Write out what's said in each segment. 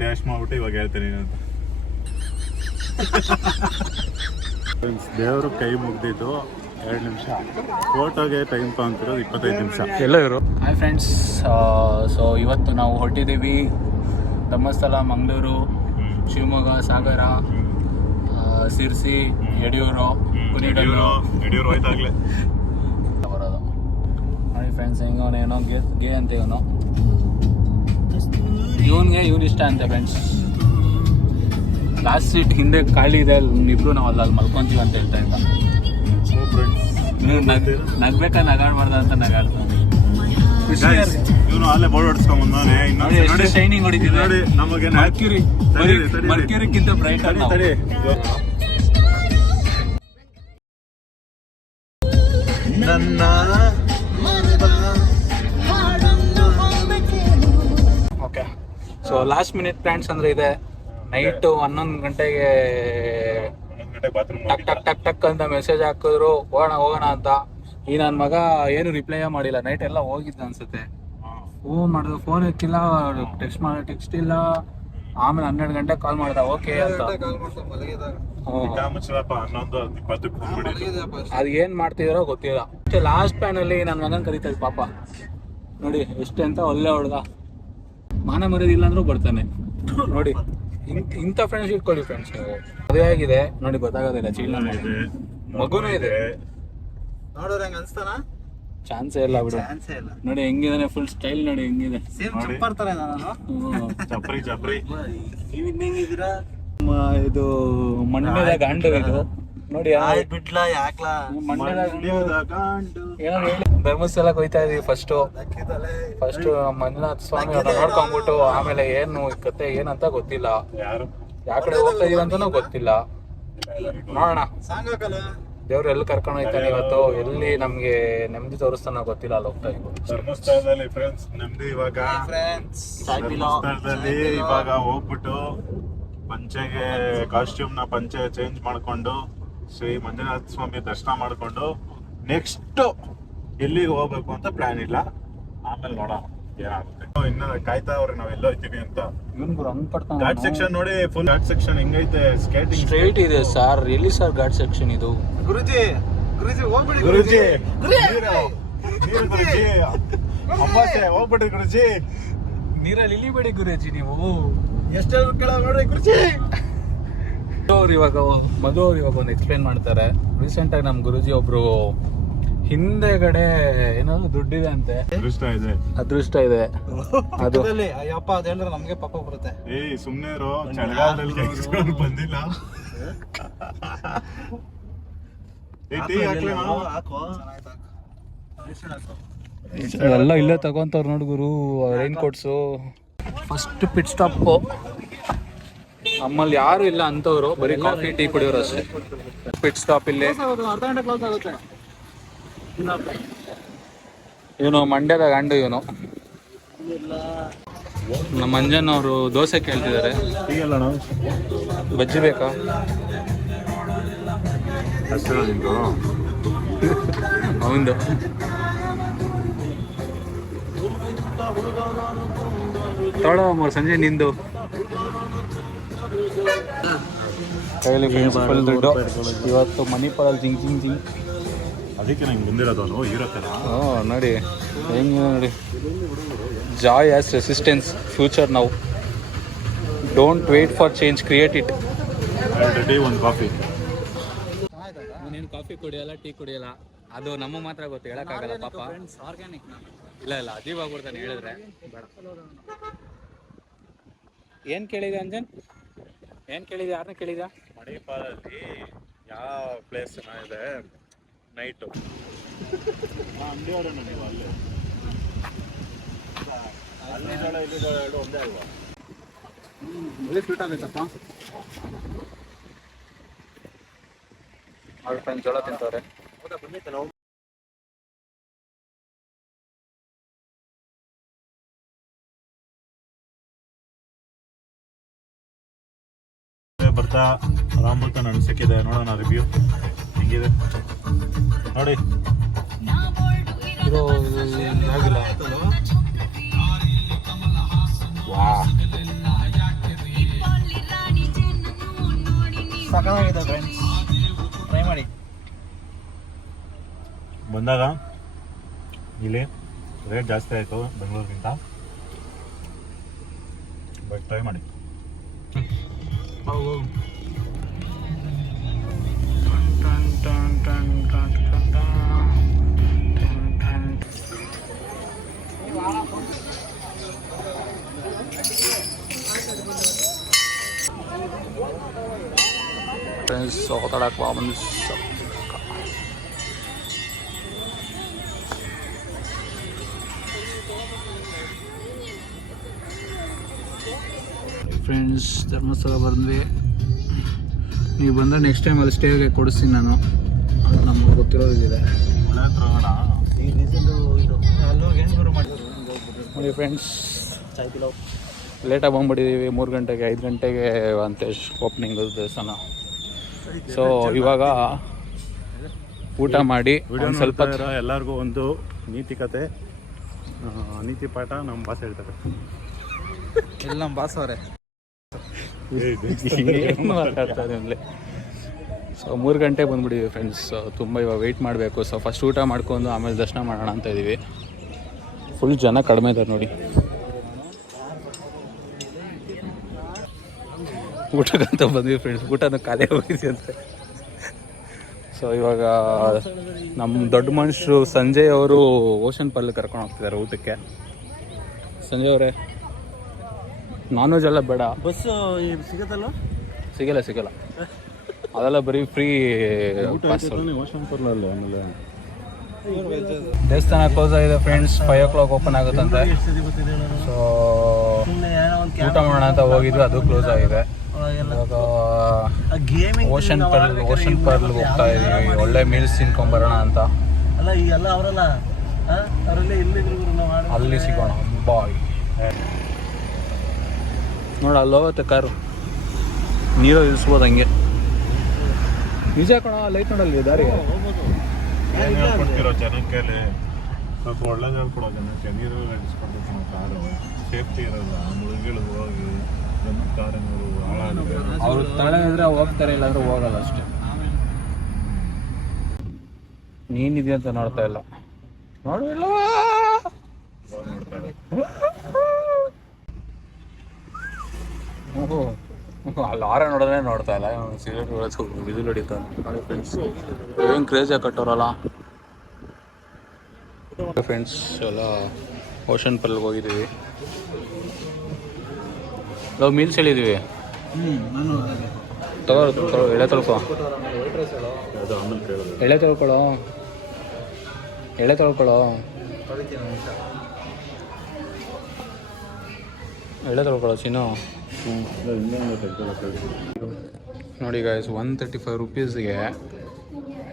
Taste ಮಾಡ್ಬಿಟ್ಟು ಇವಾಗ ಹೇಳ್ತೀನಿ ಅಂತ. ದೇವರು ಕೈ ಮುಗ್ದಿದ್ದು 2 ನಿಮಿಷ, ಫೋಟೋಗೆ ಟೈಮ್ ತಗೊಂತಿರೋದು 25 ನಿಮಿಷ. ಎಲ್ಲ ಇವರು. ಹಾಯ್ ಫ್ರೆಂಡ್ಸ್, ಸೊ ಇವತ್ತು ನಾವು ಹೊರಟಿದ್ದೀವಿ ಧರ್ಮಸ್ಥಳ, ಮಂಗಳೂರು, ಶಿವಮೊಗ್ಗ, ಸಾಗರ, ಸಿರ್ಸಿ, ಯಡಿಯೂರು, ಕುಣಿಗಲ್ಲು ಹೋಯ್ತಾಗ್ಲೇ ಬರೋದು. ನೋಡಿ ಫ್ರೆಂಡ್ಸ್, ಹೆಂಗವನೇನೋ ಗೇ ಅಂತ ಇವನಿಗೆ ಇಷ್ಟ ಅಂತೆ ಫ್ರೆಂಡ್ಸ್. ಲಾಸ್ಟ್ ಸೀಟ್ ಹಿಂದೆ ಖಾಲಿ ಇದೆ, ಇಬ್ರು ನಾವು ಅಲ್ಲಿ ಮಲ್ಕೊಂತೀವಿ ಅಂತ ಹೇಳ್ತಾ ಇದ್ದ. ನಗ್ಬೇಕಾ ನಗಾಡ್ಬಾರ್ದ ಅಂತ ನಗಾಡ್ತಾನೆ. ಇವನು ಅಲ್ಲೇ ಬೋರ್ಡ್ ಹೊಡ್ಸ್ಕೊಂಡ್ಬಂದವನೆ. ನೋಡಿ ಶೈನಿಂಗ್ ಹೊಡಿತಿದೆ ನೋಡಿ. ನಮಗೆ ಮರ್ಕ್ಯೂರಿಗಿಂತ ಬ್ರೈಟ್ ನನ್ನ okay. So last minute plans ಅಂದ್ರೆ ಇದೆ. ನೈಟ್ 11 ಗಂಟೆಗೆ ಟಕ್ ಟಕ್ ಟಕ್ ಟಕ್ ಅಂತ ಮೆಸೇಜ್ ಹಾಕಿದ್ರು ಹೋಗೋಣ ಅಂತ. ಈ ನನ್ನ ಮಗ ಏನು ರಿಪ್ಲೈ ಮಾಡಿಲ್ಲ. ನೈಟ್ ಎಲ್ಲ ಹೋಗಿದ್ದ ಅನ್ಸುತ್ತೆ. ಫೋನ್ ಮಾಡಿದ್ರು, ಫೋನ್ ಎತ್ತಿಲ್ಲ, ಟೆಕ್ಸ್ಟ್ ಇಲ್ಲ. ಆಮೇಲೆ 12 ಗಂಟೆಗೆ ಕಾಲ್ ಮಾಡ್ದ ಓಕೆ ಅಂತ. ಅದು ಏನ್ ಮಾಡ್ತಿದಾರೋ ಗೊತ್ತಿಲ್ಲ. ಲಾಸ್ಟ್ ಪ್ಯಾನಲ್ಲಿ ನನ್ನ ಮಗನ್ ಕರೀತದೆ ಪಾಪ. ನೋಡಿ ಎಷ್ಟೇ ಅಂತ ಒಳ್ಳೆ ಹೊಡ್ದ. ಮಾನ ಮರ್ಯಾದಿಲ್ಲ ಅಂದ್ರೂ ಬರ್ತಾನೆ ನೋಡಿ. ಇಂಥ ಫ್ರೆಂಡ್ಸ್ ಇಟ್ಕೊಳ್ಳಿ ಫ್ರೆಂಡ್ಸ್ ನೀವು. ಮದುವೆ ಆಗಿದೆ ನೋಡಿ, ಗೊತ್ತಾಗೋದಿಲ್ಲ. ಚೀಲ ಮಗುನೂ ಇದೆ ನೋಡೋರು ಹೆಂಗ ಅನ್ಸ್ತಾನ? ಚಾನ್ಸೇ ಇಲ್ಲ ಬಿಡು. ನೋಡಿ ಹೆಂಗಿದಾನೆ, ಫುಲ್ ಸ್ಟೈಲ್ ನೋಡಿ ಹೆಂಗಿದೆ. ಇದು ಮಂಡ್ಯದ ಗಾಂಡು ಇದು ನೋಡಿ. ಧರ್ಮಸ್ಥಳಕ್ಕೆ ಹೋಯ್ತಾ ಇದೀವಿ. ಫಸ್ಟ್ ಮಂಜುನಾಥ ಸ್ವಾಮಿ ನೋಡ್ಕೊಂಡ್ಬಿಟ್ಟು ಆಮೇಲೆ ಏನು ಕತೆ ಏನಂತ ಗೊತ್ತಿಲ್ಲ. ಯಾವ ಕಡೆ ಹೋಗ್ತಾ ಇದೀವಿ ಅಂತಾನೂ ಗೊತ್ತಿಲ್ಲ. ನೋಡೋಣ ದೇವ್ರು ಎಲ್ಲಿ ಕರ್ಕೊಂಡು ಹೋಯ್ತಾನೆ ಇವತ್ತು, ಎಲ್ಲಿ ನಮ್ಗೆ ನೆಮ್ಮದಿ ತೋರಿಸ್ತಾನ ಗೊತ್ತಿಲ್ಲ. ಅಲ್ಲಿ ಹೋಗ್ತಾ ಇದೀವಿ ಧರ್ಮಸ್ಥಳದಲ್ಲಿ ಫ್ರೆಂಡ್ಸ್. ನೆಮ್ಮದಿ ಇವಾಗ ಹೋಗ್ಬಿಟ್ಟು ಪಂಚೆಗೆ ಕಾಸ್ಟ್ಯೂಮ್ನ ಪಂಚೆ ಚೇಂಜ್ ಮಾಡ್ಕೊಂಡು ಶ್ರೀ ಮಂಜುನಾಥ ಸ್ವಾಮಿ ದರ್ಶನ ಮಾಡ್ಕೊಂಡು ನೆಕ್ಸ್ಟ್ ಎಲ್ಲಿಗೆ ಹೋಗ್ಬೇಕು ಅಂತ ಪ್ಲಾನ್ ಇಲ್ಲ. ಆಮೇಲೆ ನೋಡೋಣ ಏನಾಗುತ್ತೆ. ಇನ್ನ ಕಾಯ್ತಾ ಅವ್ರೆ ನಾವ್ ಎಲ್ಲೋ ಇದ್ದೀವಿ ಅಂತ. ಘಾಟ್ ಸೆಕ್ಷನ್ ನೋಡಿ, ಫುಲ್ ಘಾಟ್ ಸೆಕ್ಷನ್ ಹೆಂಗೈತೆ. ಸ್ಕೇಟಿಂಗ್ ಸ್ಟ್ರೈಟ್ ಇದೆ ಸರ್. ಎಲ್ಲಿ ಸರ್ ಘಾಟ್ ಸೆಕ್ಷನ್ ಇದು? ಗುರುಜಿ ಹೋಗ್ಬಿಡಿ ಗುರುಜಿ, ಅಮ್ಮಾಸೆ ಹೋಗ್ಬಿಡ್ರಿ ಗುರುಜಿ. ನೀರಲ್ಲಿ ಇಳಿಬೇಡಿ ಗುರುಜಿ ನೀವು. ಎಷ್ಟೇ ನೋಡ್ರಿ ಗುರುಜಿ. ಮಧು ಅವ್ರು ಇವಾಗ ಒಂದು ಎಕ್ಸ್ಪ್ಲೇನ್ ಮಾಡ್ತಾರೆ. ರೀಸೆಂಟ್ ಆಗಿ ನಮ್ ಗುರುಜಿ ಒಬ್ರು ಹಿಂದೆಗಡೆ ಏನಾದ್ರು ದುಡ್ಡಿದೆ ಅಂತೆ, ಅದೃಷ್ಟ ಇದೆ. ಅದು ಅಯ್ಯಪ್ಪ ಅದ್ ಹೇಳಿದ್ರೆ ನಮ್ಗೆ ಪಾಪ ಬರುತ್ತೆ. ಸುಮ್ನೆ ಚಳಿಗಾಲದಲ್ಲಿ ಬಂದಿಲ್ಲ. ಎಲ್ಲ ಇಲ್ಲೇ ತಗೊಂತವ್ರು ನೋಡ್ ಗುರು, rain coats. First pit stop. ನಮ್ಮಲ್ಲಿ ಯಾರು ಇಲ್ಲ ಅಂತವ್ರು, ಬರೀ ಕಾಫಿ ಟೀ ಕುಡಿಯೋರು ಅಷ್ಟೇ. ಪಿಟ್ ಸ್ಟಾಪ್ ಇಲ್ಲಿ. ಅರ್ಧ ಗಂಟೆ ಕ್ಲೋಸ್ ಆಗುತ್ತೆ. ಇವನು ಮಂಡ್ಯದ ಗಂಡು. ಇವನು ನಮ್ಮ ಮಂಜನ್ ಅವರು ದೋಸೆ ಕೇಳ್ತಿದ್ದಾರೆ. ಬಜ್ಜಿ ಬೇಕಾ? ಅವಂದು ತಗೊಳ್ಳೋ ಸಂಜೆ ನಿಂದು. ಕೈಲಿ ಫುಲ್ ದುಡ್ಡು ಇವತ್ತು. ಮಣಿಪಾಲಲ್ಲಿ ಜಿಂಗ್ ಜಿಂಗ್ ಜಿಂಗ್. ಅದಕ್ಕೆ ನಂಗೆ ಬಂದಿರೋದು ಇರತ್ತಲ್ಲ. ನೋಡಿ ಹೆಂಗೆ ನೋಡಿ. Joy as resistance, future now. Don't wait for change, create it. ಒಂದು ಕಾಫಿ. ನೀನು ಕಾಫಿ ಕುಡಿಯಲ್ಲ, ಟೀ ಕುಡಿಯಲ್ಲ. ಅದು ನಮ್ಮ ಮಾತ್ರ ಗೊತ್ತು, ಹೇಳಕ್ಕಾಗಲ್ಲ ಪಾಪ. ಆರ್ಗ್ಯಾನಿಕ್ ಇಲ್ಲ ಅಜೀವಾಗ್ಬಿಡ್ತಾನೆ ಹೇಳಿದ್ರೆ. ಬೇಡ. ಏನು ಕೇಳಿದೆ ಅಂಜನ್? ಏನು ಕೇಳಿದೆ? ಯಾರನ್ನ ಕೇಳಿದ? ಮಣಿಪಾಲಲ್ಲಿ ಯಾವ ಪ್ಲೇಸ್ ಇದೆ ನೈಟು? ಅಂಗಡಿಯವರನ್ನು ನೀವು ಅಲ್ಲಿ ಜೋಳ ಇಲ್ಲಿ ಜೋಳ ಎರಡು ಒಂದೇ ಅಲ್ವಾ? ಒಳ್ಳೆ ಸ್ವೀಟ್ ಆಗೈತಪ್ಪ. ಅವ್ರ ಫ್ರೆಂಡ್ ಜೋಳ ತಿಂತವ್ರೆ. ಬರ್ತಾ ರಾಮಭಕ್ತ ಅನ್ಸಕ್ಕಿದೆ. ನೋಡೋಣ ರಿವ್ಯೂ ಹೆಂಗಿದೆ ನೋಡಿ. ಇದು ಆಗಿಲ್ಲ. ಸಕ್ಕತ್ತಾಗಿದೆ ಫ್ರೆಂಡ್ಸ್, ಟ್ರೈ ಮಾಡಿ. ಬಂದಾಗ ಇಲ್ಲಿ ರೇಟ್ ಜಾಸ್ತಿ ಆಯಿತು ಬೆಂಗಳೂರಿಗಿಂತ, ಬಟ್ ಟ್ರೈ ಮಾಡಿ. ಫ್ರೆಂಡ್ಸ್ ಹೋತಾಡಕ್ಕೆ ಬಂದು ಫ್ರೆಂಡ್ಸ್ ಧರ್ಮಸ್ಥಳ ಬಂದ್ವಿ. ನೀವು ಬಂದರೆ ನೆಕ್ಸ್ಟ್ ಟೈಮ್ ಅಲ್ಲಿ ಸ್ಟೇಗೆ ಕೊಡಿಸ್ತೀನಿ ನಾನು, ನಮ್ಗೆ ಗೊತ್ತಿರೋದಿದೆ. ನೋಡಿ ಫ್ರೆಂಡ್ಸ್, ಲೇಟಾಗಿ ಬಂದ್ಬಿಟ್ಟಿದ್ದೀವಿ. 3 ಗಂಟೆಗೆ 5 ಗಂಟೆಗೆ ಅಂತೆಶ್ ಓಪನಿಂಗ್ ದೇವಸ್ಥಾನ. ಸೊ ಇವಾಗ ಊಟ ಮಾಡಿ ಒಂದು ಸ್ವಲ್ಪ ಎಲ್ಲರಿಗೂ ಒಂದು ನೀತಿ ಕತೆ, ನೀತಿ ಪಾಠ ನಮ್ಮ ಬಾಸ್ ಹೇಳ್ತಾರೆ. ಇಲ್ಲ ನಮ್ಮ ಬಾಸ್ ಅವರೇ ಮಾತಾಡ್ತಾರೆ ಅಲ್ಲಿ. ಸೊ 3 ಗಂಟೆಗೆ ಬಂದ್ಬಿಟ್ಟಿದ್ದೀವಿ ಫ್ರೆಂಡ್ಸ್. ತುಂಬ ಇವಾಗ ವೆಯ್ಟ್ ಮಾಡಬೇಕು. ಸೊ ಫಸ್ಟ್ ಊಟ ಮಾಡ್ಕೊಂಡು ಆಮೇಲೆ ದರ್ಶನ ಮಾಡೋಣ ಅಂತ ಇದ್ದೀವಿ. ಫುಲ್ ಜನ ಕಡಿಮೆ ಇದ್ದಾರೆ ನೋಡಿ. ಊಟಕ್ಕಂತ ಬಂದ್ವಿ ಫ್ರೆಂಡ್ಸ್, ಊಟನೂ ಖಾಲಿ ಹೋಗಿದ್ವಿ ಅಂತೆ. ಸೊ ಇವಾಗ ನಮ್ಮ ದೊಡ್ಡ ಮನುಷ್ಯರು ಸಂಜಯ್ ಅವರು ಓಷನ್ ಪಾರ್ಕ್ ಕರ್ಕೊಂಡು ಹೋಗ್ತಿದ್ದಾರೆ ಊಟಕ್ಕೆ. ಸಂಜಯ್ ಅವರೇ, ನಾನ್ ವೆಜ್ ಎಲ್ಲ ಬೇಡ. ಬಸ್ಸು ಸಿಗತ್ತಲ್ಲ? ಸಿಗಲ್ಲ ಅದೆಲ್ಲ ಬರೀ ಫ್ರೀ. ದೇವಸ್ಥಾನ ಕ್ಲೋಸ್ ಆಗಿದೆ ಫ್ರೆಂಡ್ಸ್, 5 o'clock ಓಪನ್ ಆಗುತ್ತಂತೆ. ಸೊ ಊಟ ಮಾಡೋಣ ಅಂತ ಹೋಗಿದ್ವಿ, ಅದು ಕ್ಲೋಸ್ ಆಗಿದೆ. ಇವಾಗ ಓಷನ್ ಪರ್ಲ್ಗೆ ಹೋಗ್ತಾ ಇದೀವಿ, ಒಳ್ಳೆ ಮೀಲ್ಸ್ ತಿನ್ಕೊಂಬರೋಣ ಅಂತ. ಅಲ್ಲಿ ಸಿಗೋಣ ಬಾಯ್. ನೋಡ ಅಲ್ಲಿ ಹೋಗುತ್ತೆ ಕಾರು, ನೀರು ಇಳಿಸ್ಬೋದು ಹಂಗೆ. ನಿಜ ಕಣ, ಲೈಟ್ ನೋಡಲ್ವಿ ದಾರಿ. ಏನು ಹೇಳ್ಕೊಡ್ತಿರೋ ಜನಕ್ಕೆ, ಸ್ವಲ್ಪ ಒಳ್ಳೇದು ಹೇಳ್ಕೊಡೋ ಜನಕ್ಕೆ. ನೀರು ಇಳಿಸ್ಕೊಡ್ಬೇಕು ನಾವು, ಕಾರು ಸೇಫ್ಟಿ ಇರೋಲ್ಲ, ಮುಳುಗಿಳು ಹೋಗಿ ನಮ್ಮ ಕಾರನವರು ಹಾಳಾಗಿದೆ. ಅವ್ರು ತಳ ಇದ್ರೆ ಹೋಗ್ತಾರೆ, ಇಲ್ಲಾಂದ್ರೆ ಹೋಗಲ್ಲ ಅಷ್ಟೇ. ನೀನಿದೆ ಅಂತ ನೋಡ್ತಾ ಇಲ್ಲ, ನೋಡು ಇಲ್ಲ. ಅಲ್ಲಿ ಆರ ನೋಡಿದ್ರೆ ನೋಡ್ತಾ ಇಲ್ಲ, ಸಿಗರೇಟ್ ಬಿಸಿಲು ಹೊಡಿತಾನೆ ನೋಡಿ ಫ್ರೆಂಡ್ಸ್. ಏನು ಕ್ರೇಜಿಯಾಗಿ ಕಟ್ಟೋರಲ್ಲ ಫ್ರೆಂಡ್ಸ್. ಎಲ್ಲ ಓಷನ್ ಪರ್ಲ್ಗೆ ಹೋಗಿದ್ದೀವಿ, ನಾವು ಮೀಲ್ಸ್ ಹೇಳಿದ್ದೀವಿ. ತಗೋ ಎಳೆ ತೊಳ್ಕೊ, ಎಳೆ ತೊಳ್ಕೊಳ್ಳೋ, ಎಳೆ ತೊಳ್ಕೊಳ್ಳೋ, ಎಳೆ ತೊಳ್ಕೊಳ್ಳೋ ಚಿನ್ನು. ನೋಡಿ ಗಾಯ್ಸ್, 135 ರೂಪೀಸ್ಗೆ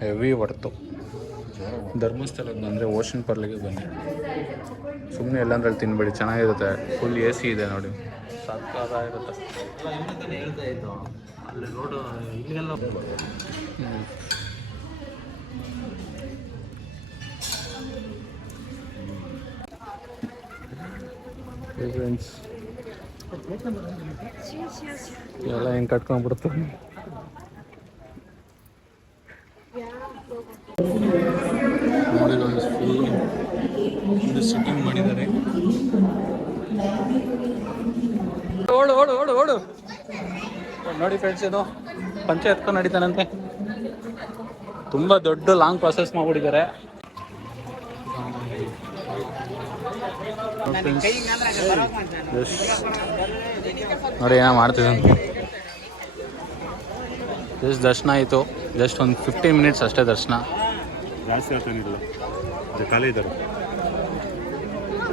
ಹೆವಿ ವರ್ತು. ಧರ್ಮಸ್ಥಳಕ್ಕೆ ಬಂದರೆ ಓಷನ್ ಪರ್ಲಿಗೆ ಬನ್ನಿ, ಸುಮ್ಮನೆ ಎಲ್ಲಂದ್ರಲ್ಲಿ ತಿನ್ಬೇಡಿ, ಚೆನ್ನಾಗಿರುತ್ತೆ. ಫುಲ್ AC ಇದೆ ನೋಡಿ, ಸಾಕಾಗಿರುತ್ತೆ. ಫ್ರೆಂಡ್ಸ್ ಎಲ್ಲ ಹೆಂಗೆ ಕಟ್ಕೊಂಡ್ಬಿಡ್ತು. ನೋಡಿ ಫುಲ್ ಸಿಟ್ಟಿಂಗ್ ಮಾಡಿದ್ದಾರೆ. ಓಡು ಓಡು ಓಡು ಓಡು. ನೋಡಿ ಫ್ರೆಂಡ್ಸ್, ಇದು ಪಂಚೆ ಎತ್ಕೊಂಡು ನಡೀತಾನಂತೆ. ತುಂಬ ದೊಡ್ಡ ಲಾಂಗ್ ಪ್ರಾಸೆಸ್ ಮಾಡ್ಬಿಟ್ಟಿದ್ದಾರೆ. ನೋಡಿ ಏನೋ ಮಾಡ್ತಿದ್ದಾನೆ. ಜಸ್ಟ್ ದರ್ಶನ ಆಯಿತು, ಜಸ್ಟ್ ಒಂದು 15 ಮಿನಿಟ್ಸ್ ಅಷ್ಟೇ ದರ್ಶನ, ಜಾಸ್ತಿ ಆಗ್ತಾನಿಲ್ಲ, ಖಾಲಿ ಇದ್ದಾರೆ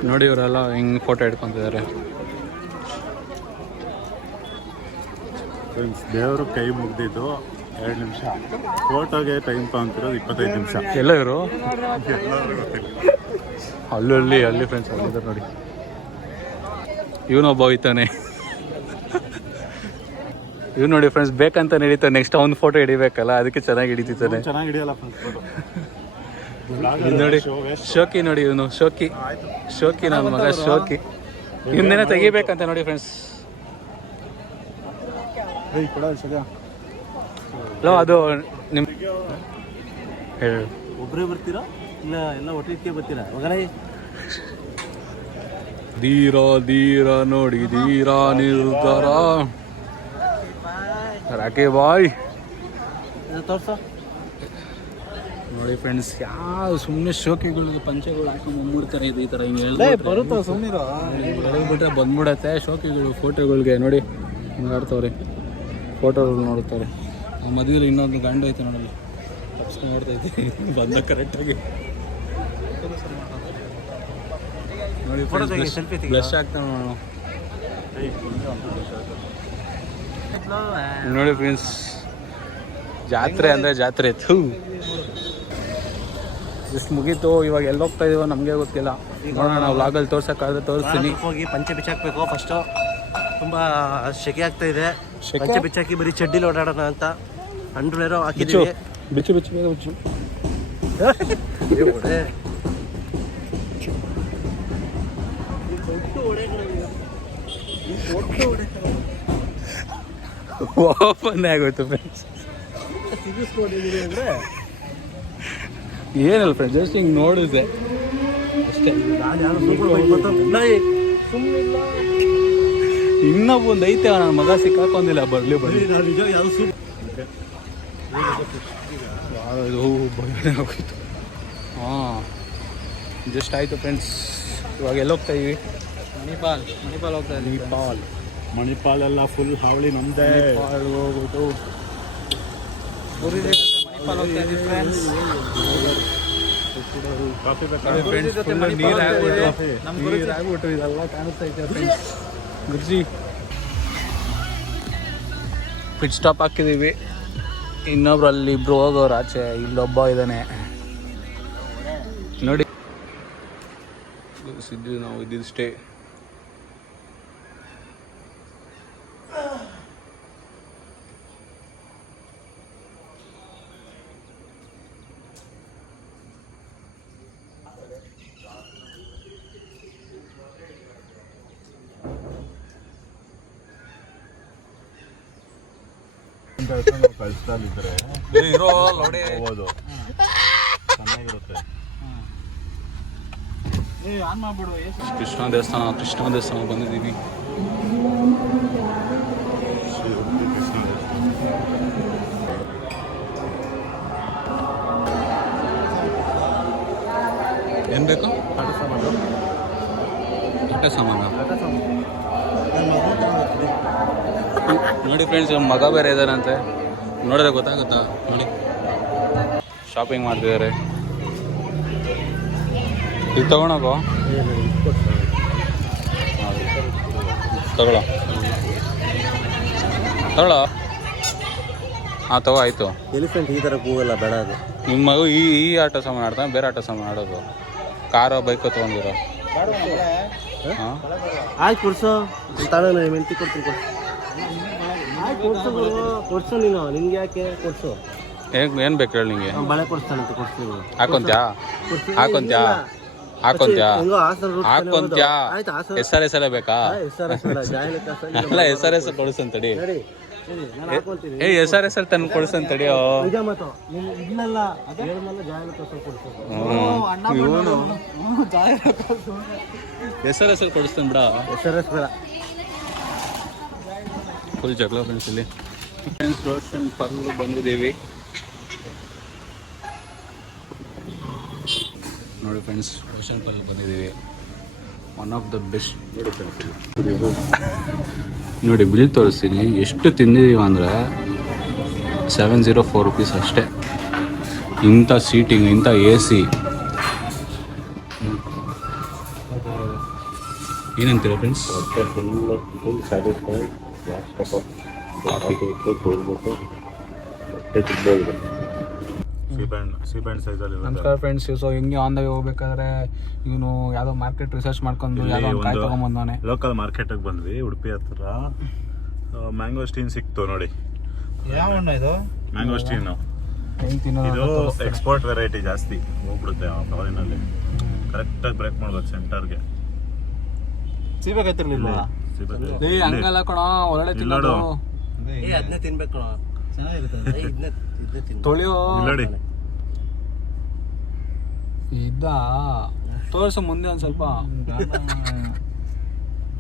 ನೋಡಿ. ಇವರೆಲ್ಲ ಹಿಂಗೆ ಫೋಟೋ ಹಿಡ್ಕೊತಿದ್ದಾರೆ. ಫ್ರೆಂಡ್ಸ್, ದೇವರು ಕೈ ಮುಗ್ದಿದ್ದು 2 ನಿಮಿಷ, ಫೋಟೋಗೆ ಟೈಮ್ ತಗೊಂತಿರೋದು 25 ನಿಮಿಷ. ಎಲ್ಲ ಇವರು ಅಲ್ಲಿ ಫ್ರೆಂಡ್ಸ್ ಅಲ್ಲಿದ್ದಾರೆ ನೋಡಿ. ಇವನೊಬ್ಬ ಹೋಯ್ತಾನೆ. ಇವ್ ನೋಡಿ ಫ್ರೆಂಡ್ಸ್, ಬೇಕಂತ ನಡೀತಾನೆ. ನೆಕ್ಸ್ಟ್ ಅವ್ನು ಫೋಟೋ ಹಿಡಿಬೇಕಲ್ಲ, ಅದಕ್ಕೆ ಚೆನ್ನಾಗಿ ಹಿಡಿತಿದ್ದಾನೆ. ಚೆನ್ನಾಗಿ ಹಿಡಿಯಲ್ಲ ಫೋಟೋ ನೋಡಿ. ಶೋಕಿ ನೋಡಿ, ಇವನು ಶೋಕಿ, ನನ್ನ ಮಗ ಶೋಕಿ. ಇವನ್ನೇನೋ ತೆಗಿಬೇಕಂತ ನೋಡಿ ಫ್ರೆಂಡ್ಸ್. ಅದು ನಿಮ್ಮ ಹೇಳಿ ಒಬ್ಬರೇ ಬರ್ತೀರಾ ಇಲ್ಲ ಎಲ್ಲ ಒಟ್ಟಿಗೆ ಬರ್ತೀರಾ ಮಗನೇ ಧೀರ ಧೀರ ನೋಡಿ ಧೀರ ನಿರ್ಧಾರ ರಾಕೆ ಬಾಯ್ ತೋರ್ಸೋ ನೋಡಿ ಫ್ರೆಂಡ್ಸ್ ಯಾವ ಸುಮ್ಮನೆ ಶೋಕಿಗಳಿಗೆ ಪಂಚೆಗಳು ಹಾಕೊಂಡು ಬಂದ್ಬಿಡ್ತಾರೆ ಇದು ಈ ಥರ ಹಿಂಗೆ ಬರುತ್ತೋ ಸುಮ್ಮನಿರೋ ಹೇಳ್ಬಿಟ್ರೆ ಬಂದ್ಬಿಡತ್ತೆ ಶೋಕಿಗಳು ಫೋಟೋಗಳಿಗೆ ನೋಡಿ ಹಿಂಗೆ ಆಡ್ತವ್ರೆ ಫೋಟೋಗಳು ನೋಡ್ತಾರೆ ಮದುವೆಲಿ ಇನ್ನೊಂದು ಗಂಡ ಐತೆ ನೋಡಲ್ಲಿ ತಪ್ಸ್ಕೊಂಡು ನೋಡ್ತೈತೆ ಬಂದ ಕರೆಕ್ಟಾಗಿ ನೋಡಿ ಬ್ಲಶ್ ಆಗ್ತಾನೆ ನೋಡಿ ಫ್ರೆಂಡ್ಸ್ ಜಾತ್ರೆ ಅಂದರೆ ಜಾತ್ರೆ ಥೂ ಇಷ್ಟು ಮುಗೀತು ಇವಾಗ ಎಲ್ಲಿ ಹೋಗ್ತಾ ಇದೀವೋ ನಮಗೆ ಗೊತ್ತಿಲ್ಲ ನೋಡೋಣ ನಾವು ವ್ಲಾಗಲ್ಲಿ ತೋರ್ಸೋಕ್ಕಾದ್ರೆ ತೋರಿಸ್ತೀನಿ ಹೋಗಿ ಪಂಚೆ ಬಿಚ್ಚಾಕ್ಬೇಕು ಫಸ್ಟು ತುಂಬ ಸೆಕೆ ಆಗ್ತಾ ಇದೆ ಸೆಕೆ? ಪಂಚೆ ಬಿಚ್ಚಾಕಿ ಬರೀ ಚಡ್ಡಿಲಿ ಓಡಾಡೋಣ ಅಂತ ಅಂಡ್ರವೇರೋ ಬಿಚ್ಚು ಹಾಕಿದ್ದೀವಿ ಬಿಚ್ಚು ಬಿಚ್ಚು ಬೇಗ ಬಿಚ್ಚು ಓಪನ್ ಆಗೋಯ್ತು ಫ್ರೆಂಡ್ಸ್ ಏನಲ್ಲ ಫ್ರೆಂಡ್ಸ್ ಜಸ್ಟ್ ಹಿಂಗೆ ನೋಡಿದೆ ಅಷ್ಟೇ ಇನ್ನೊಬ್ಬೊಂದು ಐತೆ ನನ್ನ ಮಗ ಸಿಕ್ಕಾಕೊಂಡಿಲ್ಲ ಬರಲಿ ಬರಲಿ ಇದು ಭಯನೇ ಆಗೋಯ್ತು ಹಾಂ ಜಸ್ಟ್ ಆಯಿತು ಫ್ರೆಂಡ್ಸ್ ಇವಾಗ ಎಲ್ಲಿ ಹೋಗ್ತಾ ಇದೀವಿ ಮಣಿಪಾಲ್ ಹೋಗ್ತಾ ಇದ್ದೀವಿ ಮಣಿಪಾಲೆಲ್ಲ ಫುಲ್ ಹಾವಳಿ ನಮ್ದೇ ಹೋಗ್ಬಿಟ್ಟು ಮಣಿಪಾಲ್ ಹೋಗ್ತಾ ಇದ್ದೀವಿ ಫ್ರೆಂಡ್ಸ್ ಕಾಫಿ ನೀರು ಆಗ್ಬಿಟ್ಟು ಇದೆಲ್ಲ ಕಾಣಿಸ್ತೈತೆ ಫ್ರೆಂಡ್ಸ್ ಗುರ್ಜಿ ಪಿಟ್ ಸ್ಟಾಪ್ ಹಾಕಿದ್ದೀವಿ ಇನ್ನೊಬ್ರು ಅಲ್ಲಿ ಇಬ್ರು ಹೋಗೋರು ಆಚೆ ಇಲ್ಲೊಬ್ಬ ಇದ್ದಾನೆ ನೋಡಿ ಸಿದ್ದು ನಾವು ಇದ್ದಿದ್ದು ಸ್ಟೇ ಕಳಿಸ್ದಲ್ಲಿದ್ರೆ ಹೋಗೋದು ಚೆನ್ನಾಗಿರುತ್ತೆ. ಕೃಷ್ಣ ದೇವಸ್ಥಾನ ಬಂದಿದ್ದೀವಿ ಶ್ರೀ ಉಡುಪಿ ಕೃಷ್ಣ ಏನು ಬೇಕು ಆಟ ಸಾಮಾನು ನೋಡಿ ಫ್ರೆಂಡ್ಸ್ ಮಗ ಬೇರೆ ಇದ್ದಾರಂತೆ ನೋಡಿದ್ರೆ ಗೊತ್ತಾಗುತ್ತಾ ನೋಡಿ ಶಾಪಿಂಗ್ ಮಾಡ್ತಿದ್ದಾರೆ ಇದು ತಗೊಳಕೋ ತಗೊಳ್ಳೋ ಹಾಂ ತಗೋ ಆಯಿತು ಎಲಿಫೆಂಟ್ ಈ ಥರ ಕೂಗಲ್ಲ ಬೇಡ ಅದು ನಿಮ್ಮ ಮಗು ಈ ಆಟ ಸಾಮಾನು ಆಡ್ತಾನೆ ಬೇರೆ ಆಟ ಸಾಮಾನು ಆಡೋದು ಕಾರೋ ಬೈಕೋ ತೊಗೊಂಡಿರೋ ಹಾಂ ಆಯ್ತು ಕೊಡ್ಸು ತಾಳೆ ಮೆಂತಿ ಕೊಡ್ತೀನಿ ಕೊಡ್ಸು ನೀನು ನಿನ್ಗೆ ಯಾಕೆ ಕೊಡ್ಸು ಏನು ಬೇಕು ಹೇಳಿ ನಿಂಗೆ ಬಳೆ ಕೊಡಿಸ್ತಾನಂತ ಕೊಡ್ತೀನಿ ಹಾಕೊಂತ್ಯಾ ಹೆಸರೇ ಬೇಕಾ ಅಲ್ಲ ಹೆಸರು ಕೊಡಿಸಂತಡಿ ಹೆಸರು ತಂದು ಕೊಡಿಸಂತಡಿಯೋ ಹೆಸರು ಕೊಡಿಸ್ತಾನೆ ಬಿಡ ಬೇಡ ಫುಲ್ ಜಗಳ ಫ್ರೆಂಡ್ಸ್ ಇಲ್ಲಿ ರೋಷನ್ ಪರ್ಲು ಬಂದಿದ್ದೀವಿ ನೋಡಿ ಫ್ರೆಂಡ್ಸ್ ರೋಷನ್ ಪರ್ಲು ಬಂದಿದ್ದೀವಿ ಒನ್ ಆಫ್ ದ ಬೆಸ್ಟ್ ನೋಡಿ ಬಿಲ್ ತೋರಿಸ್ತೀನಿ ಎಷ್ಟು ತಿಂದಿದ್ದೀವಿ ಅಂದರೆ 704 rupees ಅಷ್ಟೇ ಇಂಥ ಸೀಟಿಂಗ್ ಇಂಥ ಎ ಸಿ ಏನಂತೀರ ಫ್ರೆಂಡ್ಸ್ ನಮಸ್ಕಾರ ಫ್ರೆಂಡ್ಸ್ ಸೊ ಹಿಂಗೆ ಆನ್ ದ ವೇ ಹೋಗ್ಬೇಕಾದ್ರೆ ಇವನು ಯಾವುದೋ ಮಾರ್ಕೆಟ್ ರಿಸರ್ಚ್ ಮಾಡ್ಕೊಂಡು ಯಾವುದೋ ಒಂದು ಕಾಯಿ ತೊಗೊಂಬಂದವನೆ ಲೋಕಲ್ ಮಾರ್ಕೆಟಿಗೆ ಬಂದ್ವಿ ಉಡುಪಿ ಹತ್ರ ಮ್ಯಾಂಗೋ ಸ್ಟೀನ್ ಸಿಕ್ತು ನೋಡಿ ಯಾವ ಹಣ್ಣು ಇದು ಮ್ಯಾಂಗೋ ಸ್ಟೀನ್ ಇದು ಎಕ್ಸ್ಪೋರ್ಟ್ ವೆರೈಟಿ ಜಾಸ್ತಿ ಹೋಗ್ಬಿಡುತ್ತೆ ಫಾರಿನಲ್ಲಿ ಕರೆಕ್ಟಾಗಿ ಬ್ರೇಕ್ ಮಾಡ್ಬೇಕು ಸೆಂಟರ್ಗೆ ಸಿಗ್ಬೇಕಾಯ್ತಿರ್ಲಿಲ್ಲ ಹಂಗಲ್ಲ ಕಣ ಒಳ್ಳೆ ತಿನ್ನೋದು ಅದನ್ನೇ ತಿನ್ಬೇಕು ಚೆನ್ನಾಗಿರುತ್ತೆ ಇದನ್ನೇ ತಿನ್ನು. ತೊಳೆಯೋ ನೋಡಿ ಇದ್ದ ತೋರ್ಸು ಮುಂದೆ ಒಂದ್ ಸ್ವಲ್ಪ.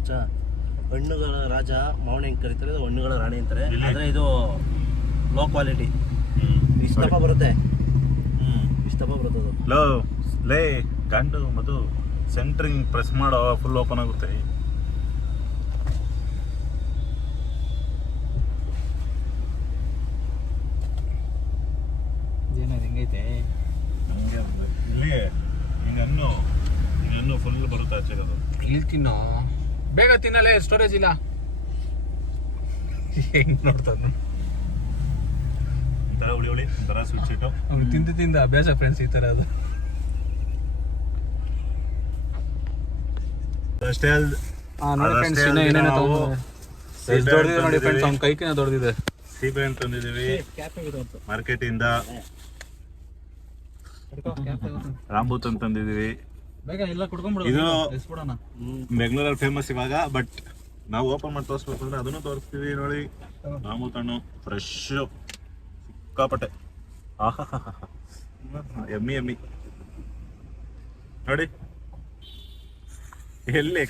ಚ- ಹಣ್ಣುಗಳ ರಾಜ ಮಾವನ ಹೆಂಗ್ ಕರೀತಾರೆ, ಇದು ಹಣ್ಣುಗಳ ರಾಣಿ ಅಂತಾರೆ. ಆದ್ರೆ ಇದು ಲೋ ಕ್ವಾಲಿಟಿ. ಇಷ್ಟಪ್ಪ ಬರುತ್ತೆ, ಇಷ್ಟಪ್ಪ ಬರುತ್ತೆ ಅದು. ಲೋ ಲೇ ಗಂಡು ಮಧು ಸೆಂಟ್ರಿಂಗ್ ಪ್ರೆಸ್ ಮಾಡೋ ಫುಲ್ ಓಪನ್ ಆಗುತ್ತೆ. ಏನದು ಹೆಂಗೈತೆ? ಹಂಗೆ ಅಂದ್ರೆ ಇಲ್ಲಿ ಹಿಂಗನ್ನು ಫುಲ್ ಬರುತ್ತೆ ಆಚೆ ಅದು. ಇಲ್ಲಿ ತಿನ್ನೋ, ಬೇಗ ತಿನ್ನಲೇ, ಸ್ಟೋರೇಜ್ ಇಲ್ಲ. ಹೆಂಗ್ ನೋಡ್ತಾನೆ ಒಂಥರ ಹುಳಿ ಒಂಥರ ಸ್ವೀಟ್ ಶೀಟು. ಅವ್ನು ತಿಂದು ಅಭ್ಯಾಸ ಫ್ರೆಂಡ್ಸ್ ಈ ತರ ಅದು. ಅಷ್ಟೇ ಅಲ್ದ ನೋಡಿ ಫ್ರೆಂಡ್ಸ್, ಅದಷ್ಟೇ ಇನ್ನೂ ಅಲ್ದಿರ ಏನೇನೋ ನಾವು ತಗೊಂಡಿದ್ದಾರೆ. ಎಷ್ಟು ದೊಡ್ಡದಿದೆ ನೋಡಿ ಫ್ರೆಂಡ್ಸ್, ಅವ್ನ ಕೈಕಿನ ದೊಡ್ಡದಿದೆ. ಸೀಬೆ ಹಣ್ಣು ತಂದಿದ್ದೀವಿ ಮಾರ್ಕೆಟ್ ಇಂದ. ರಾಂಬೂತನ್ ತಂದಿದ್ದೀವಿ. ಬೇಗ ಎಲ್ಲ ಕುಡ್ಕೊಂಡ್ಬಿಡು, ಇದು ಎಸ್ಬಿಡೋಣ. ಬೆಂಗಳೂರಲ್ಲಿ ಫೇಮಸ್ ಇವಾಗ, ಬಟ್ ನಾವು ಓಪನ್ ಮಾಡಿ ತೋರಿಸ್ಬೇಕು ಅಂದ್ರೆ ಅದನ್ನು ತೋರಿಸ್ತೀವಿ. ನೋಡಿ ರಾಂಬೂತಣ್ಣು ಫ್ರೆಶ್ ಸಿಕ್ಕಾಪಟ್ಟೆ. ಆಹಾ ಎಮ್ಮಿ ನೋಡಿ ಎಲ್ಲಿ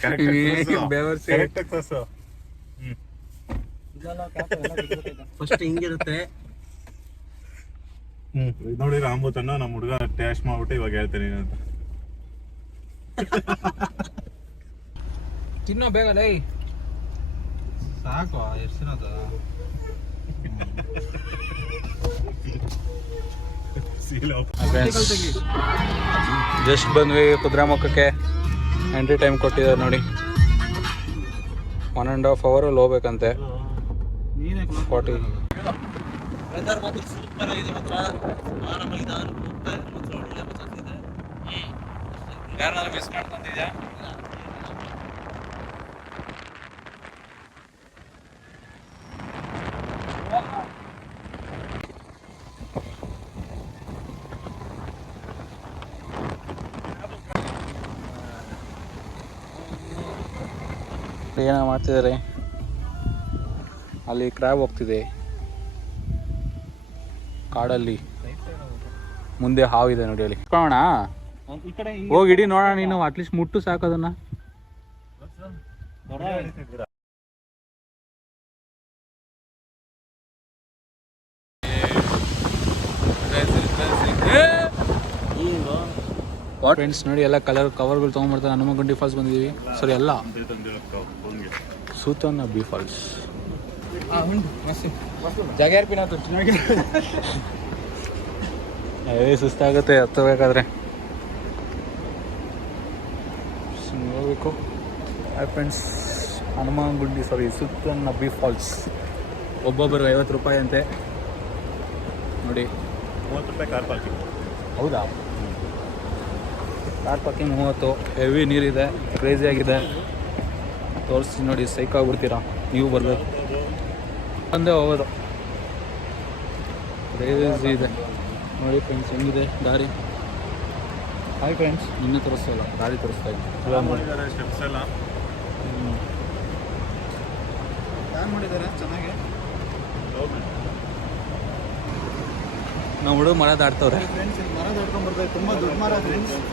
ಬೆವರ್ಸಿ. Correct first ಹಿಂಗಿರುತ್ತೆ. ನೋಡಿ ರಾಂಬೂತಣ್ಣ ನಮ್ಮ ಹುಡುಗ ಟೇಸ್ಟ್ ಮಾಡ್ಬಿಟ್ಟು ಇವಾಗ ಹೇಳ್ತೀನಿ ಅಂತ. ತಿನ್ನೋ ಬೇಗ ಲೈ. ಸಾಕು ಎಷ್ಟು ದಿನ ಜಸ್ಟ್ ಬಂದ್ವಿ ಕುದ್ರಾಮುಖಕ್ಕೆ. ಎಂಟ್ರಿ ಟೈಮ್ ಕೊಟ್ಟಿದ್ದಾರೆ ನೋಡಿ, 1.5 hour ಅಲ್ಲಿ ಹೋಗ್ಬೇಕಂತೆ. 40. ವೆದರ್ ಮಾತ್ರ ಸೂಪರ್ ಆಗಿದೆ ಮಾತ್ರ. ಆರಾಮಾಗಿ ನಾನು ಹೋಗ್ತಾ ಮಾತ್ರ ಒಳ್ಳೆ ಮಜಾ ಇದೆ. ಯಾರನ್ನಾದ್ರೂ ಮಿಸ್ ಮಾಡ್ಕೊಂತಿದ್ಯಾ? ಏನೋ ಮಾಡ್ತಿದ್ದಾರೆ ಅಲ್ಲಿ. ಕ್ರ್ಯಾಬ್ ಹೋಗ್ತಿದೆ ಕಾಡಲ್ಲಿ, ಮುಂದೆ ಹಾವಿದೆ ನೋಡಿ ಅಲ್ಲಿ. ಕಾಣೋಣ, ಹೋಗಿ ಇಡಿ ನೋಡೋಣ. ನೀನು ಅಟ್ಲೀಸ್ಟ್ ಮುಟ್ಟು ಸಾಕೋದನ್ನ. ಫ್ರೆಂಡ್ಸ್ ನೋಡಿ, ಎಲ್ಲ ಕವರ್ಗಳು ತೊಗೊಂಡ್ಬರ್ತಾರೆ. ಹನುಮಗುಂಡಿ ಫಾಲ್ಸ್ ಬಂದಿದ್ದೀವಿ. ಸರಿ, ಎಲ್ಲ ಸೂತನ್ನ ಬಿ ಫಾಲ್ಸ್. ಸುಸ್ತಾಗುತ್ತೆ ಹತ್ತಬೇಕಾದ್ರೆ. ನೋಡಬೇಕು ಫ್ರೆಂಡ್ಸ್. ಹನುಮಗುಂಡಿ ಸೂತನ್ನ ಬಿ ಫಾಲ್ಸ್ ಒಬ್ಬೊಬ್ಬರು 50 ರೂಪಾಯಿ ಅಂತೆ ನೋಡಿ. 30 ರೂಪಾಯಿ ಕಾರ್ ಪಾರ್ಕಿಂಗ್. ಹೌದಾ? Car parking 30. ಹೆವಿ ನೀರಿದೆ, ಕ್ರೇಜಿ ಆಗಿದೆ. ತೋರಿಸ್ತೀನಿ ನೋಡಿ, ಸೈಕ್ ಆಗ್ಬಿಡ್ತೀರಾ. ನೀವು ಬರಬೇಕು, ಒಂದೇ ಹೋಗೋದು. ಕ್ರೇಜಿ ಇದೆ ನೋಡಿ ಫ್ರೆಂಡ್ಸ್, ಹೆಂಗಿದೆ ದಾರಿ. ಹಾಯ್ ಫ್ರೆಂಡ್ಸ್, ಇನ್ನೂ ತೋರಿಸ್ತಾ ಇಲ್ಲ, ದಾರಿ ತೋರಿಸ್ತಾ ಇದ್ದೀನಿ. ಸ್ಟೆಪ್ಸ್ ಎಲ್ಲ ಮಾಡಿದ್ದಾರೆ ಚೆನ್ನಾಗಿ. ನಾವು ಹುಡುಗ ಮರ ದಾಟ್ತವ್ರೆ. ಮರ ದಾಟ್ಕೊಂಡ್ ಬರ್ತಾರೆ, ತುಂಬಾ ದೊಡ್ಡ ಮರ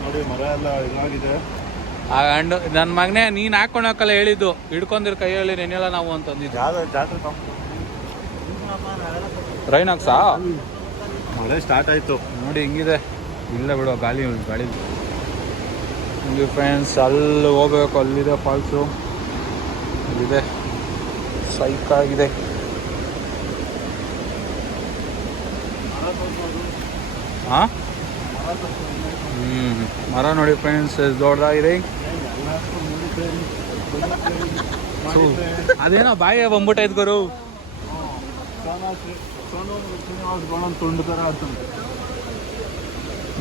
ನೋಡಿ, ಮರ ಎಲ್ಲ ಇದಾಗಿದೆ. ಆ ಗಂಡು ನನ್ನ ಮಗನೇ, ನೀನು ಹಾಕ್ಕೊಳಕ್ಕಲ್ಲ ಹೇಳಿದ್ದು, ಹಿಡ್ಕೊಂಡಿರ್ ಕೈಯಲ್ಲಿ ನೆನೆಯಲ್ಲ ನಾವು ಅಂತಂದಿದ್ದು. ಯಾವ ಜಾತ್ರೆ ರೈನ್ ಹಾಕ್ಸಾ? ಮಳೆ ಸ್ಟಾರ್ಟ್ ಆಯ್ತು ನೋಡಿ ಹೆಂಗಿದೆ. ಇಲ್ಲ ಬಿಡು, ಗಾಳಿ ಹಿಂಗೆ ಫ್ರೆಂಡ್ಸ್. ಅಲ್ಲಿ ಹೋಗ್ಬೇಕು, ಅಲ್ಲಿದೆ ಫಾಲ್ಸು, ಅಲ್ಲಿದೆ. ಸೈಕ್ ಆಗಿದೆ. ಹಾಂ, ಮರ ನೋಡಿ ಫ್ರೆಂಡ್ಸ್, ದೊಡ್ಡದಾಗಿದೆ. ಅದೇನೋ ಬಾಯಿಗೆ ಬಂದ್ಬಿಟ್ಟೈತೆ ಗುರು.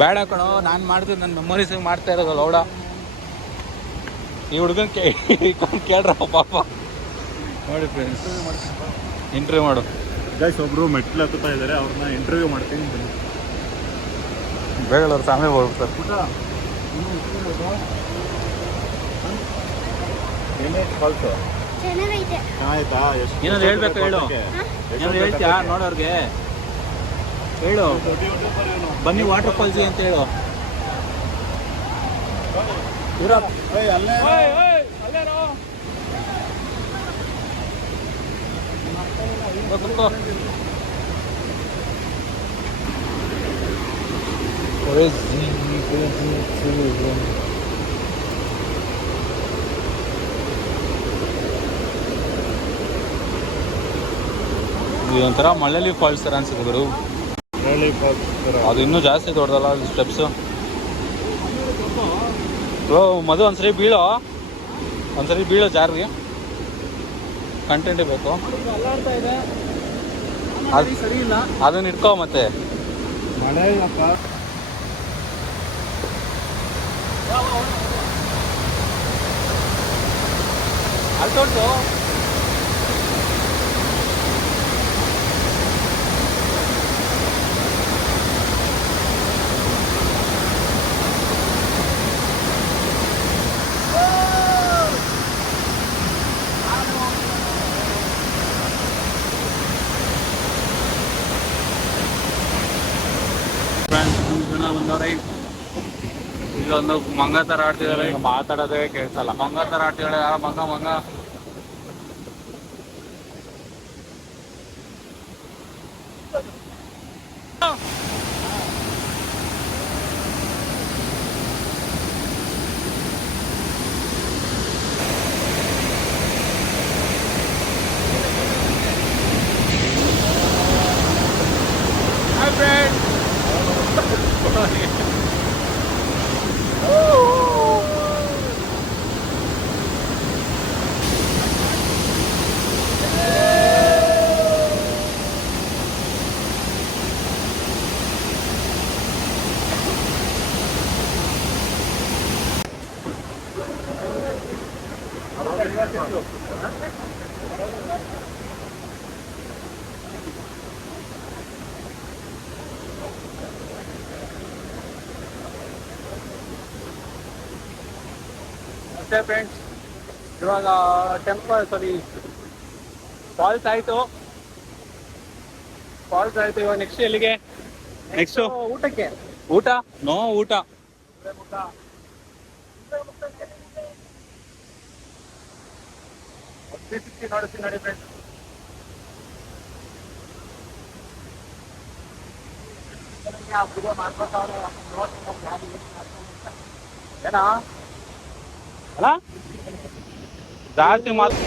ಬೇಡ ಕಣೋ, ನಾನು ಮಾಡ್ತೀನಿ, ನನ್ನ ಮೆಮೊರೀಸಿಗೆ ಮಾಡ್ತಾ ಇರೋದು ಲೌಡ. ಈ ಹುಡುಗನ ಕೇಳ್ರಪ್ಪ ಪಾಪ. ನೋಡಿ ಫ್ರೆಂಡ್ಸ್, ಇಂಟರ್ವ್ಯೂ ಮಾಡು. ಗೈಸ್, ಒಬ್ರು ಮೆಟ್ಲು ಹತ್ತುತ್ತಾ ಇದ್ದಾರೆ, ಅವ್ರನ್ನ ಇಂಟರ್ವ್ಯೂ ಮಾಡ್ತೀನಿ. ಬೇಗಳವ್ರು ಸಾಮೆ ಹೋಗ್ತಾರೆ. ಏನೇ ಫಾಲ್ಸು ಚೆನ್ನಾಗೈತೆ. ಚೆನ್ನಾಯ್ತಾ? ಎಷ್ಟು ಏನಾದ್ರು ಹೇಳ್ಬೇಕು ಹೇಳು. ಏನಾದ್ರು ಹೇಳ್ತೀಯಾ ನೋಡೋರ್ಗೆ? ಹೇಳು, ಬನ್ನಿ ವಾಟರ್ ಫಾಲ್ಸಿ ಅಂತ ಹೇಳು. ಇದು ಒಂಥರ ಮಳ್ಳಲಿ ಫಾಲ್ಸ್ ಥರ ಅನ್ಸುತ್ತೆ ಗುರು. ಅದು ಇನ್ನೂ ಜಾಸ್ತಿ ದೊಡ್ಡದಲ್ಲ ಅದು ಸ್ಟೆಪ್ಸು. ಮದು ಒಂದ್ಸರಿ ಬೀಳೋ ಜಾರಿಗೆ ಕಂಟೆಂಟ್ ಬೇಕು. ಅದು ಸರಿ ಇಲ್ಲ, ಅದನ್ನ ಇಟ್ಕೋ ಮತ್ತೆ. ಮಳೆ ಇಲ್ಲಪ್ಪ. ಅಲ್ತೊಟ್ಟು ಜನ ಬಂದವ್ರೆ. ಇಲ್ಲೊಂದು ಮಂಗ ಥರ ಆಡ್ತಿದ್ದಾರೆ. ಮಾತಾಡೋದೇ ಕೇಳ್ಸಲ್ಲ. ಮಂಗ ಥರ ಆಡ್ತಿದ್ದಾಳೆ. ಯಾರ ಮಂಗ ಅಷ್ಟೇ ಫ್ರೆಂಡ್ಸ್. ಇವಾಗ ಫಾಲ್ಸ್ ಆಯಿತು. ಇವಾಗ ನೆಕ್ಸ್ಟ್ ಎಲ್ಲಿಗೆ? ನೆಕ್ಸ್ಟು ಊಟಕ್ಕೆ. ಊಟ ನೋಡಿ ಫ್ರೆಂಡ್ಸ್. ಏನಾ ಅಲ್ಲ ಜಾಸ್ತಿ ಮಾತು.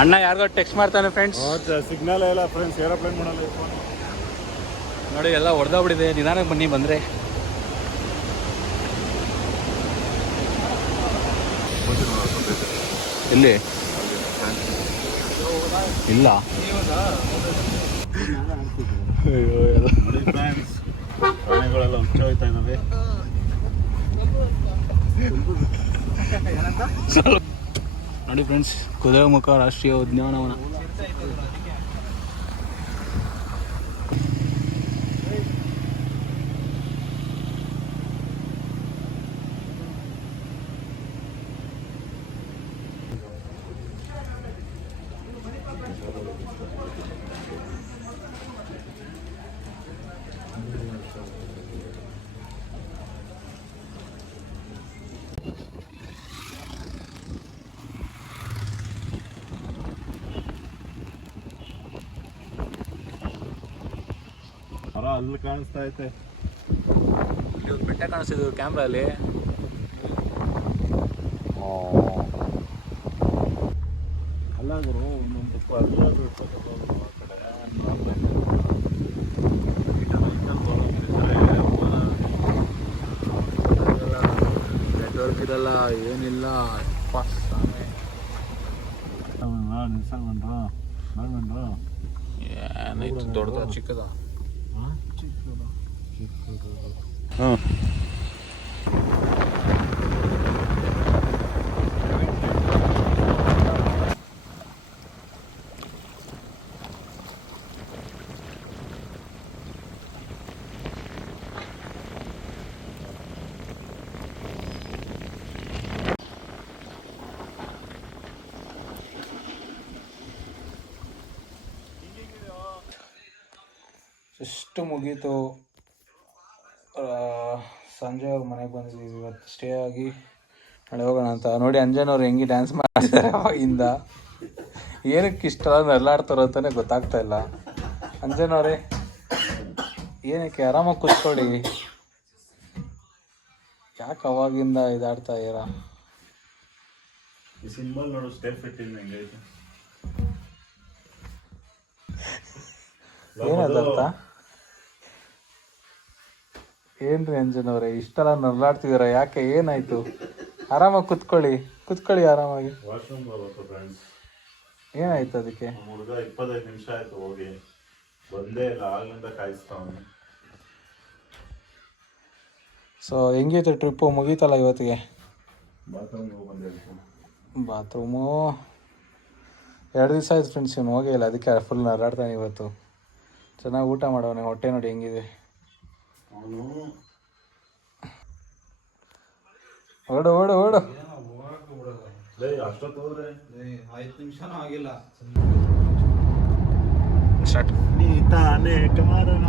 ಅಣ್ಣ ಯಾರಿಗೋ ಟೆಕ್ಸ್ಟ್ ಮಾಡ್ತಾನೆ ಫ್ರೆಂಡ್ಸ್. ಸಿಗ್ನಲ್ ಇಲ್ಲ ಫ್ರೆಂಡ್ಸ್, ಏರೋಪ್ಲೇನ್ ಮಾಡಲ್ಲ ನೋಡಿ, ಎಲ್ಲ ಹೊಡೆದೋಗ್ಬಿಟ್ಟಿದೆ. ನಿಧಾನಕ್ಕೆ ಬನ್ನಿ ಬಂದರೆ. ಎಲ್ಲಿ ಇಲ್ಲ ಪ್ರಾಣಿಗಳೆಲ್ಲ ಹುಚ್ಚೋಯ್ತಾ ಇದ್ದಾವೆ. ನೋಡಿ ಫ್ರೆಂಡ್ಸ್, ಕುದುರೆಮುಖ ರಾಷ್ಟ್ರೀಯ ಉದ್ಯಾನವನ. ಅಲ್ಲಿ ಕಾಣಿಸ್ತಾ ಐತೆ. ಇಲ್ಲಿ ಒಂದು ಬೆಟ್ಟ ಕಾಣಿಸ್ತಿದ್ದು ಕ್ಯಾಮ್ರಲ್ಲಿ. ಅಲ್ಲ ಗುರು, ಒಂದೊಂದು ಅಲ್ಲಾದ್ರೂ ನೆಟ್ವರ್ಕ್ ಇದಲ್ಲ, ಏನಿಲ್ಲ. ಏನಾಯ್ತು? ದೊಡ್ಡದ ಚಿಕ್ಕದ? ಹಾಂ, ಎಷ್ಟು ಮುಗೀತು. ಸಂಜೆ ಮನೆಗೆ ಬಂದಿದ್ದೀವಿ ಇವತ್ತು ಸ್ಟೇ ಆಗಿ ನಾಳೆ ಹೋಗೋಣ ಅಂತ. ನೋಡಿ ಅಂಜನವ್ರು ಹೆಂಗೆ ಡ್ಯಾನ್ಸ್ ಮಾಡಿದ್ದಾರೆ ಅವಾಗಿಂದ. ಏನಕ್ಕೆ ಇಷ್ಟ ನರಳಾಡ್ತಾರೋ ಅಂತಲೇ ಗೊತ್ತಾಗ್ತಾ ಇಲ್ಲ. ಅಂಜನವ್ರೆ ಏನಕ್ಕೆ ಆರಾಮಾಗಿ ಕೂತ್ಕೊಳ್ಳಿ, ಯಾಕೆ ಅವಾಗಿಂದ ಇದಾಡ್ತಾ ಇದ್ದೀರಾ? ಈ ಸಿಂಬಲ್ ನೋಡು, ಸ್ಟೇ ಫಿಟ್ ಇನ್ ಹೆಂಗೈತೆ. ಏನದರ್ಥ? ಏನ್ರಿ ಅಂಜನವ್ರೆ ಇಷ್ಟೆಲ್ಲ ನರಳಾಡ್ತಿದ್ದೀರಾ ಯಾಕೆ? ಏನಾಯ್ತು? ಆರಾಮಾಗಿ ಕುತ್ಕೊಳ್ಳಿ ಆರಾಮಾಗಿ. ವಾಶ್ರೂಮ್ ಬರುತ್ತೆ ಫ್ರೆಂಡ್ಸ್. ಏನಾಯ್ತು ಅದಕ್ಕೆ? ಹುಡುಗ 25 ನಿಮಿಷ ಆಯ್ತು ಹೋಗಿ, ಬಂದೇ ಇಲ್ಲ, ಆಗ್ಲಿಂದ ಕಾಯಿಸ್ತಾವನು. ಸೊ ಹೆಂಗಿತ್ತು ಟ್ರಿಪ್ಪು? ಮುಗೀತಲ್ಲ ಇವತ್ತಿಗೆ? ಬಾತ್ರೂಮ್ಗೆ ಹೋಗಿ ಬಂದಿರ್ತೀನಿ. ಬಾತ್ರೂಮು 2 ದಿವಸ ಆಯ್ತು ಫ್ರೆಂಡ್ಸ್ ಇವನು ಹೋಗೇ ಇಲ್ಲ, ಅದಕ್ಕೆ ಫುಲ್ ನರಳಾಡ್ತಾನೆ ಇವತ್ತು. ಚೆನ್ನಾಗಿ ಊಟ ಮಾಡೋನೆ, ಹೊಟ್ಟೆ ನೋಡಿ ಹೆಂಗಿದೆ. ಅವನು ಓಡು ಓಡು ಓಡು. ಅಷ್ಟೊತ್ತು ಹೋದ್ರೆ 5 ನಿಮಿಷನೂ ಆಗಿಲ್ಲ. ಸ್ಟಾರ್ಟ್. ನೀ ತಾನೇ ಕಾರಣ